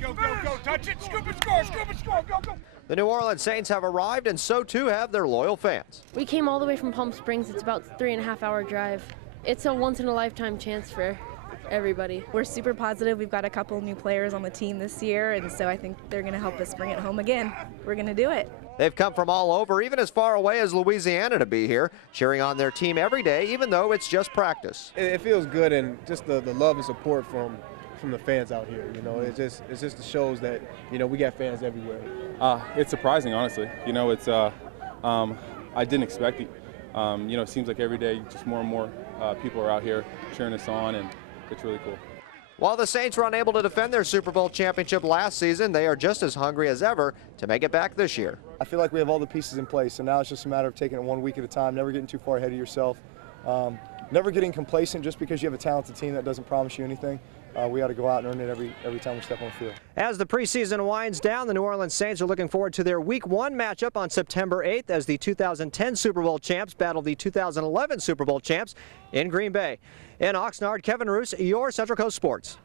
Go, touch it, scoop and score, go. The New Orleans Saints have arrived, and so too have their loyal fans. We came all the way from Palm Springs. It's about a 3.5-hour drive. It's a once-in-a-lifetime chance for everybody. We're super positive. We've got a couple new players on the team this year, and so I think they're going to help us bring it home again. We're going to do it. They've come from all over, even as far away as Louisiana, to be here, cheering on their team every day, even though it's just practice. It feels good, and just the love and support from the fans out here. You know, it just shows that, you know, we got fans everywhere. It's surprising, honestly. You know, it's I didn't expect it. You know, it seems like every day just more and more people are out here cheering us on, and it's really cool. While the Saints were unable to defend their Super Bowl championship last season, they are just as hungry as ever to make it back this year. I feel like we have all the pieces in place, and now it's just a matter of taking it 1 week at a time, never getting too far ahead of yourself, never getting complacent just because you have a talented team that doesn't promise you anything. We got to go out and earn it every time we step on the field. As the preseason winds down, the New Orleans Saints are looking forward to their Week 1 matchup on September 8th as the 2010 Super Bowl champs battle the 2011 Super Bowl champs in Green Bay. In Oxnard, Kevin Roos, your Central Coast Sports.